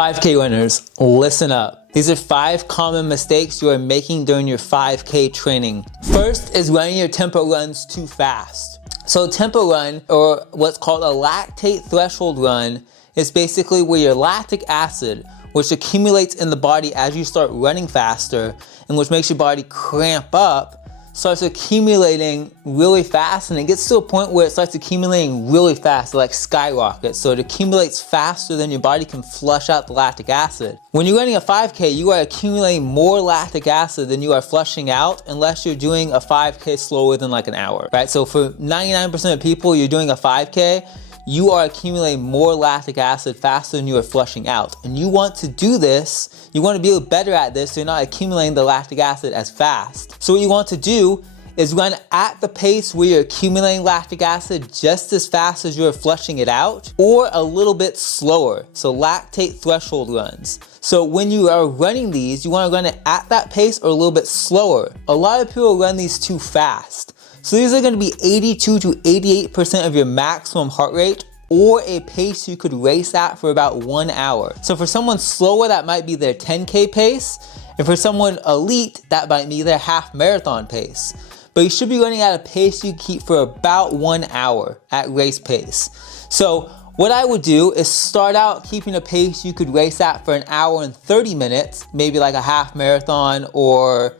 5K runners, listen up. These are 5 common mistakes you are making during your 5K training. First is running your tempo runs too fast. So tempo run, or what's called a lactate threshold run, is basically where your lactic acid, which accumulates in the body as you start running faster, and which makes your body cramp up, starts accumulating really fast, and it gets to a point where it starts accumulating really fast, like skyrockets. So it accumulates faster than your body can flush out the lactic acid. When you're running a 5K, you are accumulating more lactic acid than you are flushing out, unless you're doing a 5K slower than like an hour, right? So for 99% of people, you're doing a 5K, you are accumulating more lactic acid faster than you are flushing out. And you want to do this, you want to be better at this so you're not accumulating the lactic acid as fast. So what you want to do is run at the pace where you're accumulating lactic acid just as fast as you're flushing it out, or a little bit slower. So lactate threshold runs. So when you are running these, you want to run it at that pace or a little bit slower. A lot of people run these too fast. So these are going to be 82 to 88% of your maximum heart rate, or a pace you could race at for about 1 hour. So for someone slower, that might be their 10K pace, and for someone elite, that might be their half marathon pace. But you should be running at a pace you keep for about 1 hour at race pace. So what I would do is start out keeping a pace you could race at for 1 hour and 30 minutes, maybe like a half marathon, or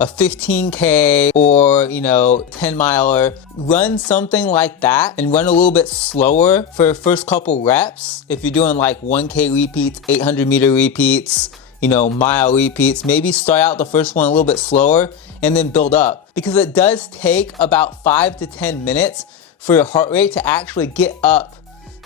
a 15K, or 10 miler. Run something like that and run a little bit slower for the first couple reps. If you're doing like 1K repeats, 800 meter repeats, mile repeats, maybe start out the first one a little bit slower and then build up, because it does take about 5 to 10 minutes for your heart rate to actually get up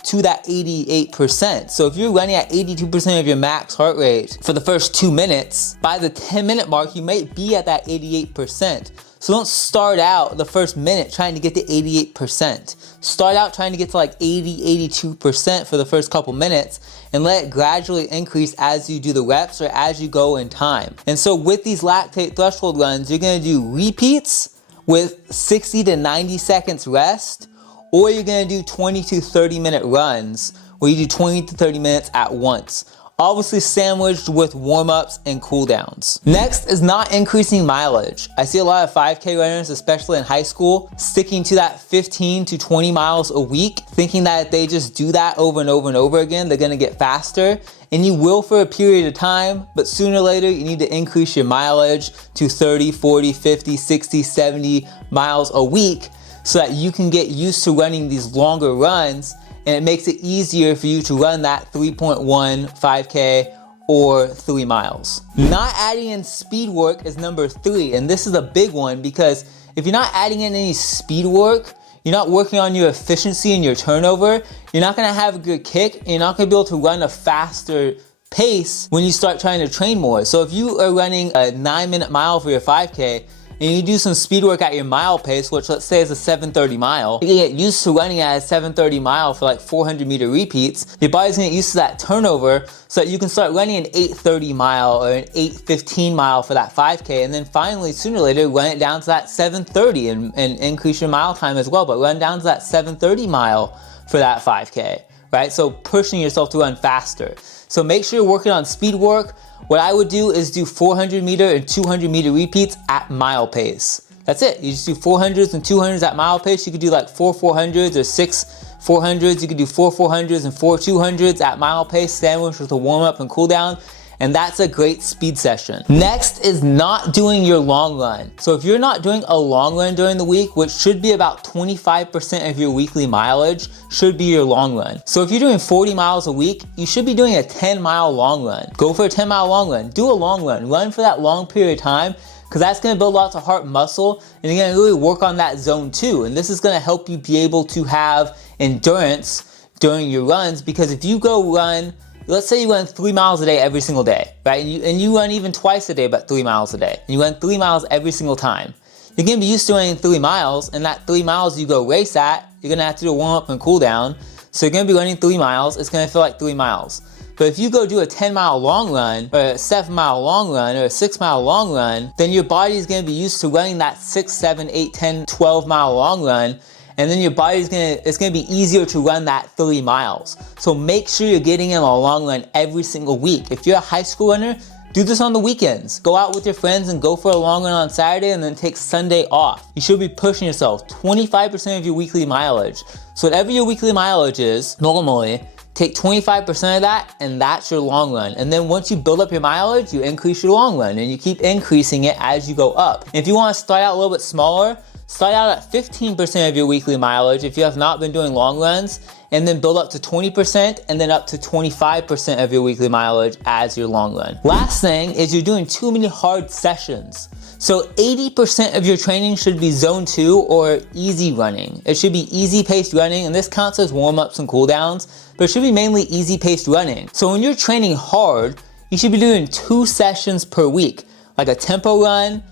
to that 88%. So if you're running at 82% of your max heart rate for the first 2 minutes, by the 10-minute mark, you might be at that 88%. So don't start out the first minute trying to get to 88%. Start out trying to get to like 80, 82% for the first couple minutes, and let it gradually increase as you do the reps or as you go in time. And so with these lactate threshold runs, you're gonna do repeats with 60 to 90 seconds rest, or you're gonna do 20 to 30 minute runs where you do 20 to 30 minutes at once, obviously sandwiched with warm-ups and cool-downs. Next is not increasing mileage. I see a lot of 5K runners, especially in high school, sticking to that 15 to 20 miles a week, thinking that if they just do that over and over and over again, they're gonna get faster. And you will for a period of time, but sooner or later you need to increase your mileage to 30, 40, 50, 60, 70 miles a week, so that you can get used to running these longer runs, and it makes it easier for you to run that 3.1 5K or 3 miles. Not adding in speed work is number 3, and this is a big one, because if you're not adding in any speed work, you're not working on your efficiency and your turnover, you're not gonna have a good kick, and you're not gonna be able to run a faster pace when you start trying to train more. So if you are running a 9-minute mile for your 5K, and you do some speed work at your mile pace, which let's say is a 7:30 mile, you get used to running at a 7:30 mile for like 400 meter repeats, your body's gonna get used to that turnover, so that you can start running an 8:30 mile or an 8:15 mile for that 5K, and then finally, sooner or later, run it down to that 7:30 and increase your mile time as well, but run down to that 7:30 mile for that 5K, right? So pushing yourself to run faster. So make sure you're working on speed work. What I would do is do 400 meter and 200 meter repeats at mile pace. That's it. You just do 400s and 200s at mile pace. You could do like 4 400s or 6 400s. You could do 4 400s and 4 200s at mile pace, sandwiched with a warm up and cool down. And that's a great speed session. Next is not doing your long run. So if you're not doing a long run during the week, which should be about 25% of your weekly mileage, should be your long run. So if you're doing 40 miles a week, you should be doing a 10-mile long run. Go for a 10-mile long run. Do a long run. Run for that long period of time, because that's gonna build lots of heart muscle, and you're gonna really work on that zone 2. And this is gonna help you be able to have endurance during your runs, because if you go run, let's say you run 3 miles a day every single day, right? And you run even twice a day, but 3 miles a day. And you run 3 miles every single time. You're gonna be used to running 3 miles, and that 3 miles you go race at, you're gonna have to do a warm up and cool down. So you're gonna be running 3 miles, it's gonna feel like 3 miles. But if you go do a 10-mile long run, or a 7-mile long run, or a 6-mile long run, then your body is gonna be used to running that 6, 7, 8, 10, 12-mile long run, and then your body's it's gonna be easier to run that 30 miles. So make sure you're getting in a long run every single week. If you're a high school runner, do this on the weekends. Go out with your friends and go for a long run on Saturday and then take Sunday off. You should be pushing yourself 25% of your weekly mileage. So whatever your weekly mileage is, normally, take 25% of that and that's your long run. And then once you build up your mileage, you increase your long run and you keep increasing it as you go up. If you wanna start out a little bit smaller, start out at 15% of your weekly mileage if you have not been doing long runs, and then build up to 20% and then up to 25% of your weekly mileage as your long run. Last thing is you're doing too many hard sessions. So 80% of your training should be zone 2 or easy running. It should be easy paced running, and this counts as warm-ups and cool downs, but it should be mainly easy paced running. So when you're training hard, you should be doing 2 sessions per week, like a tempo run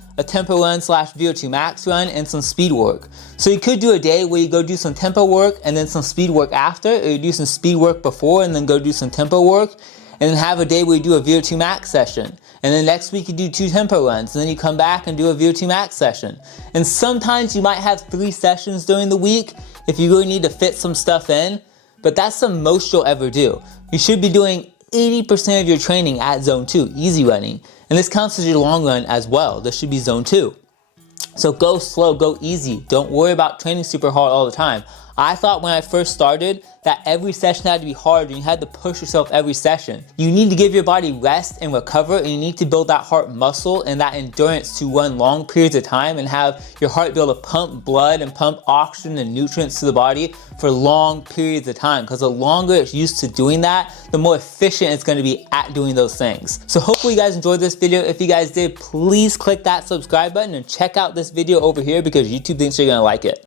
slash VO2 max run, and some speed work. So you could do a day where you go do some tempo work and then some speed work after, or you do some speed work before and then go do some tempo work, and then have a day where you do a VO2 max session. And then next week you do 2 tempo runs, and then you come back and do a VO2 max session. And sometimes you might have 3 sessions during the week if you really need to fit some stuff in, but that's the most you'll ever do. You should be doing 80% of your training at zone 2, easy running. And this counts as your long run as well. This should be zone 2. So go slow, go easy. Don't worry about training super hard all the time. I thought when I first started that every session had to be hard and you had to push yourself every session. You need to give your body rest and recover, and you need to build that heart muscle and that endurance to run long periods of time and have your heart be able to pump blood and pump oxygen and nutrients to the body for long periods of time, because the longer it's used to doing that, the more efficient it's going to be at doing those things. So hopefully you guys enjoyed this video. If you guys did, please click that subscribe button and check out this video over here because YouTube thinks you're going to like it.